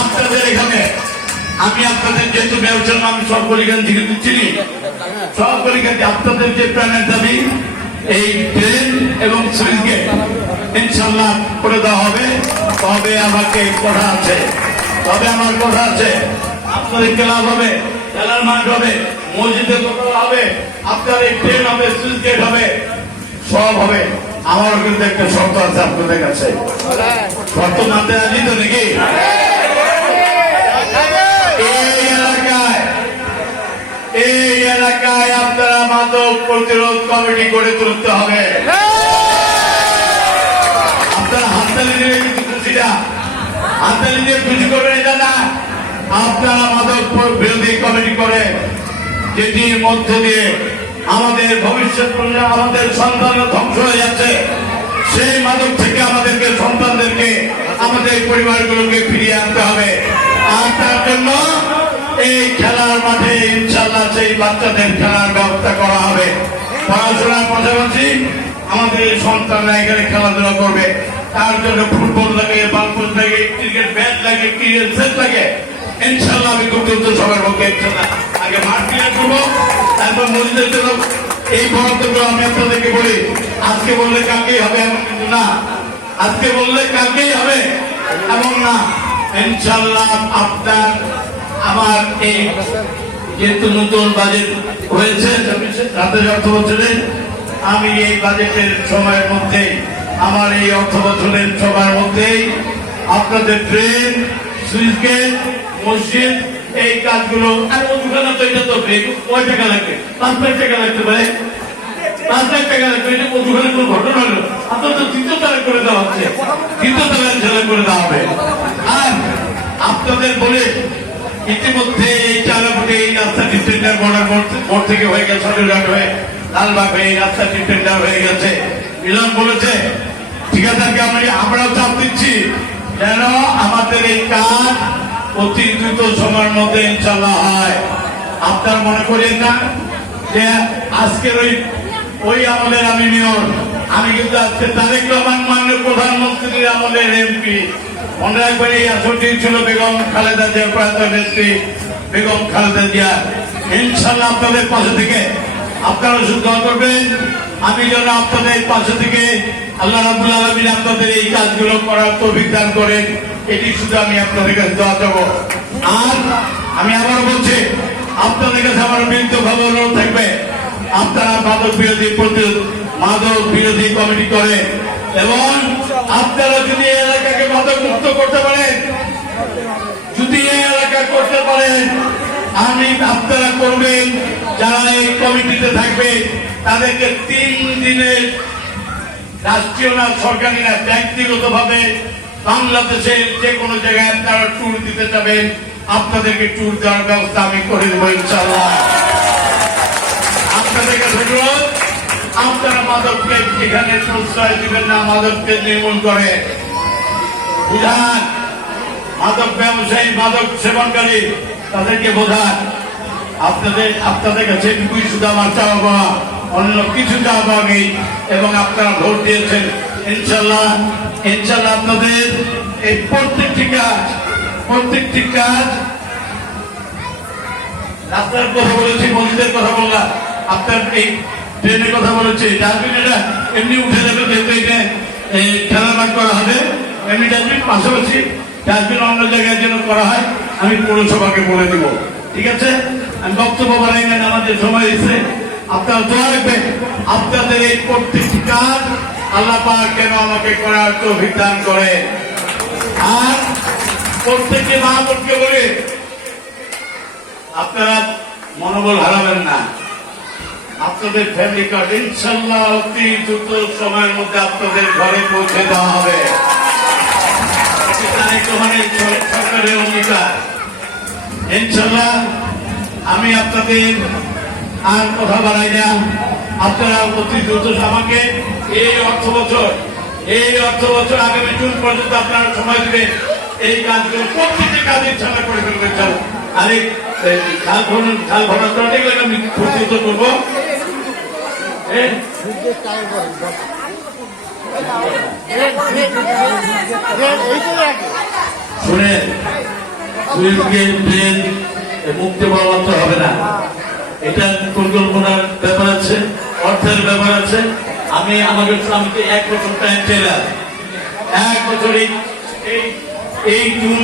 আপনাদের এখানে আমি আপনাদের যেহেতু ব্যবসা আমি সব পরীক্ষা থেকে চিনি, সব পরীক্ষা আপনাদের যে প্রাণের দাবি এই ট্রেন এবং সুইচ গেট ইনশাল্লাহ করে দেওয়া হবে। তবে আমাকে কথা আছে, তবে আমার কথা আছে, আপনাদের ক্লাব হবে, খেলার মাঠ হবে, মসজিদে কোথাও হবে, আপনার এই ট্রেন হবে, সুইচ গেট হবে, সব হবে। আমারও কিন্তু একটা শর্ত আছে আপনাদের কাছে, শর্ত মানতে রাজি তো নাকি? এই এলাকায় আপনারা মাদক প্রতিরোধ কমিটি গড়ে তুলতে হবে। আপনারা হাততালি দিয়ে কিন্তু খুশিটা, হাততালি দিয়ে খুশি করবেন এটা না। আপনারা মাদক বিরোধী কমিটি করে, যেটির মধ্য দিয়ে আমাদের ভবিষ্যৎ প্রজন্ম, আমাদের সন্তানরা ধ্বংস হয়ে যাচ্ছে, সেই মাদক থেকে আমাদেরকে, সন্তানদেরকে, আমাদের পরিবারগুলোকে ফিরিয়ে আনতে হবে। আর তার জন্য এই খেলার মাঠে ইনশাল্লাহ সেই বাচ্চাদের খেলার ব্যবস্থা করা হবে। পড়াশোনার পাশাপাশি আমাদের এই সন্তানরা এখানে খেলাধুলা করবে। তার জন্য ফুটবল লাগে, বালপুল লাগে, ক্রিকেট ব্যাট লাগে, ক্রিকেট সেট লাগে। ইনশাল্লাহ আমি খুব দ্রুত সবার পক্ষে ইনশাল্লাহ আগে মাঠ ক্লিয়ার করবো, তারপর মসজিদের জন্য এই বরাদ্দগুলো আমি আপনাদেরকে বলি, আজকে বললে কালকেই হবে এমন কিন্তু না, আজকে বললে কালকেই হবে এমন না। ইনশাল্লাহ আপনার আমার এই যেহেতু নতুন বাজেট হয়েছে রাতের অর্থ বছরে, আমি এই বাজেটের সময়ের মধ্যে, আমার এই অর্থ বছরের সময়ের মধ্যেই আপনাদের ট্রেন, সুইচ গেট, মসজিদ এই কাজগুলো, আর ওখানে তো এটা তো কয় টাকা লাগবে? 5 লাখ টাকা লাগতে পারে, 5 লাখ টাকা লাগবে। এটা ওখানে কোনো ঘটনা হলো, আপনার তো তৃতীয় তারিখ করে দেওয়া হচ্ছে, তৃতীয় তারিখ ছেলে করে দেওয়া হবে। আর আপনাদের বলে ইতিমধ্যে এই 4 ফুটে এই রাস্তাটি টেন্ডার মোড় থেকে হয়ে গেছে, সদরঘাট হয়ে লালবাগ হয়ে এই রাস্তাটি টেন্ডার হয়ে গেছে। ইলন বলেছে ঠিকাদারকে আমরাও চাপ দিচ্ছি যেন আমাদের এই কাজ অতি দ্রুত সময়ের মধ্যে ইনশাল্লাহ হয়। আপনারা মনে করেন না যে আজকের ওই আমলের আমি মেয়র, আমি কিন্তু আজকে তারেক রহমান মাননীয় প্রধানমন্ত্রীর আমলের এমপি। মনে রাখবেন এই আসনটি ছিল বেগম খালেদা জিয়া, প্রয়াত নেত্রী বেগম খালেদা জিয়া। ইনশাল্লাহ আপনাদের পাশে থেকে আপনারা শুদ্ধ করবেন, আমি যেন আপনাদের পাশে থেকে আল্লাহ রাব্বুল আলামিন আপনাদের এই কাজগুলো করার তৌফিক দান করেন, এটি শুধু আমি আপনাদের কাছে দোয়া চাবো। আর আমি আবার বলছি, আপনাদের কাছে আমার বিনীতভাবে অনুরোধ থাকবে, আপনারা মাদক বিরোধী কমিটি করে এবং আপনারা যদি এই এলাকাকে মাদক মুক্ত করতে পারেন, যদি এই এলাকা করতে পারেন, আমি আপনারা করবেন, যারা এই কমিটিতে থাকবে তাদেরকে 3 দিনের রাষ্ট্রীয় না সরকারি না ব্যক্তিগত ভাবে বাংলাদেশের যে কোনো জায়গায় তারা ট্যুর দিতে যাবেন, আপনাদেরকে ট্যুর দেওয়ার ব্যবস্থা আমি করে দেবো ইনশাআল্লাহ। আপনাদের কাছে অনুরোধ, আপনারা মাদককে এখানে প্রশ্রয় দিবেন না, মাদককে নির্মূল করে বুঝান, মাদক ব্যবসায়ী, মাদক সেবনকারী তাদেরকে বোঝান। আপনাদের কাছে এটুকুই শুধু আমার চাওয়া পাওয়া, অন্য কিছু চাওয়া পাওয়া নেই। এবং আপনারা ভোট দিয়েছেন, ইনশাল্লাহ ইনশাল্লাহ আপনাদের এই প্রত্যেকটি কাজ রাস্তার কথা বলেছি, মসজিদের কথা বললাম, আপনার এই ট্রেনের কথা বলেছি, ডাস্টবিন এটা এমনি উঠে যাবে, যেহেতু এটা খেলার মাঠ করা হবে, এমনি ডাস্টবিন পাশাপাশি ডাস্টবিন অন্য জায়গায় যেন করা হয় আমি পৌরসভাকে বলে দেবো। ঠিক আছে, আমি বক্তব্য বাড়াই না, আমাদের সময় এসে আপনারা দোয়া রাখবেন, আপনাদের এই প্রত্যেকটি কাজ আল্লাহ পাক কেন আমাকে করার তৌফিক দান করে। আর প্রত্যেকটি মা বোনকে বলে আপনারা মনোবল হারাবেন না, আপনাদের ফ্যামিলি কার্ড ইনশাল্লাহ অতি দ্রুত সময়ের মধ্যে আপনাদের ঘরে পৌঁছে দেওয়া হবে। সরকারের অঙ্গীকার ইনশাল্লাহ। আমি আপনাদের আর কথা বাড়াই না, আপনারা অতি দ্রুত আমাকে এই অর্থ বছর আগামী জুন পর্যন্ত আপনারা সময় দেবেন, এই কাজগুলো প্রত্যেকটি কাজ ইনশাল্লাহ করে ফেলবেন। আরে খাল ভরাটা আমি প্রস্তুত করবো। শুনে সুইচকে ট্রেন মুক্তি পাওয়া মাত্র হবে না, এটা পরিকল্পনার ব্যাপার আছে, অর্থের ব্যাপার আছে। আমি আমাদের স্বামীকে 1 বছর টাইম চাইলাম, 1 বছর এই জুন,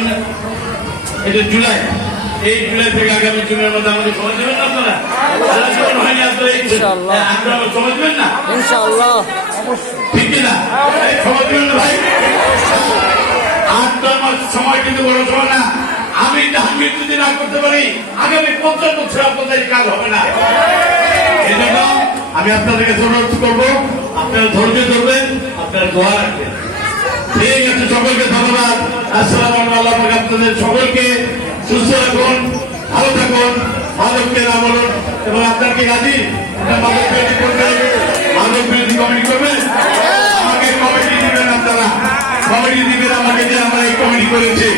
এটা জুলাই, এই জুলাই থেকে আগামী জুনের মধ্যে আমাদের সময় দেবেন না আপনারা? হয়নি আপনারা সময় দেবেন না? ইনশাআল্লাহ ঠিক কিনা? সময় দেবেন না ভাই? 8 মাস সময় কিন্তু বড় সময় না। আমি তাহমিদ যদি না করতে পারি আগামী 50 বছর আপনাদের কাজ হবে না। এই জন্য আমি আপনাদেরকে অনুরোধ করবো, আপনারা ধৈর্য ধরবেন, আপনারা দোয়া রাখবেন। ঠিক আছে, সকলকে ধন্যবাদ। আসসালামু আলাইকুম। আপনাদের সকলকে সুস্থ রাখুন, ভালো থাকুন, মাদককে না বলুন। এবং আপনার কি রাজি মাদক বিরোধী করবেন, মাদক বিরোধী কমিটি করবেন? আমাকে কমিটি দিবেন, আপনারা কমিটি দিবেন আমাকে, যে আমরা এই কমিটি করেছি।